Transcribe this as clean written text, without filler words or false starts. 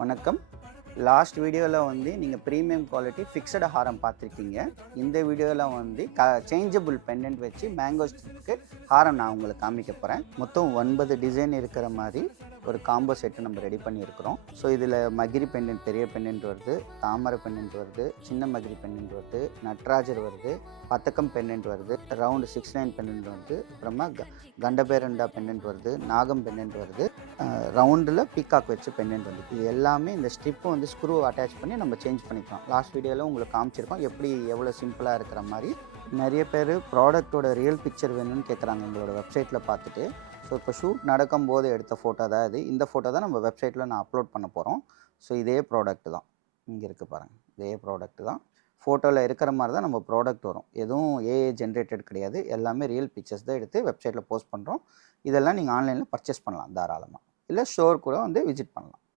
வணக்கம். லாஸ்ட் வீடியோவில் வந்து நீங்கள் ப்ரீமியம் குவாலிட்டி ஃபிக்ஸட் ஹாரம் பார்த்துருக்கீங்க. இந்த வீடியோவில் வந்து சேஞ்சபிள் பெண்டன்ட் வச்சு மேங்கோ ஸ்டிக்கு ஹாரம் நான் உங்களுக்கு காமிக்க போகிறேன். மொத்தம் 9 டிசைன் இருக்கிற மாதிரி ஒரு காம்போ செட்டு நம்ம ரெடி பண்ணியிருக்கிறோம். ஸோ இதில் மகிரி பெண்டன்ட், பெரிய பெண்டன்ட் வருது, தாமரை பெண்டன்ட் வருது, சின்ன மகிரி பெண்டன்ட் வருது, நட்ராஜர் வருது, பதக்கம் பெண்டன்ட் வருது, ரவுண்டு 6/9 பெண்டன்ட் வருது, அப்புறமா கண்டபேரண்டா பெண்டன்ட் வருது, நாகம் பெண்டன்ட் வருது, ரவுண்டில் பீகாக் வச்சு பெண்டன்ட் வருது. இது எல்லாமே இந்த ஸ்ட்ரிப்பை வந்து ஸ்க்ரூ அட்டாச் பண்ணி நம்ம சேஞ்ச் பண்ணிக்கலாம். லாஸ்ட் வீடியோவில் உங்களுக்கு காமிச்சிருக்கோம் எப்படி எவ்வளோ சிம்பிளாக இருக்கிற மாதிரி. நிறைய பேர் ப்ராடக்ட்டோட ரியல் பிக்சர் வேணும்னு கேட்குறாங்க எங்களோட வெப்சைட்டில் பார்த்துட்டு. ஸோ இப்போ ஷூட் நடக்கும்போது எடுத்த ஃபோட்டோ தான் இது. இந்த ஃபோட்டோ தான் நம்ம வெப்சைட்டில் நான் அப்லோட் பண்ண போகிறோம். ஸோ இதே ப்ராடக்ட் தான் இங்கே இருக்குது பாருங்கள். இதே ப்ராடக்ட் தான் ஃபோட்டோவில் இருக்கிற மாதிரி தான் நம்ம ப்ராடக்ட் வரும். எதுவும் ஏஐ ஜென்ரேட்டட் கிடையாது. எல்லாமே ரியல் பிக்சர்ஸ் தான் எடுத்து வெப்சைட்டில் போஸ்ட் பண்ணுறோம். இதெல்லாம் நீங்கள் ஆன்லைனில் பர்ச்சேஸ் பண்ணலாம் தாராளமாக. இல்லை ஸ்டோர் கூட வந்து விசிட் பண்ணலாம்.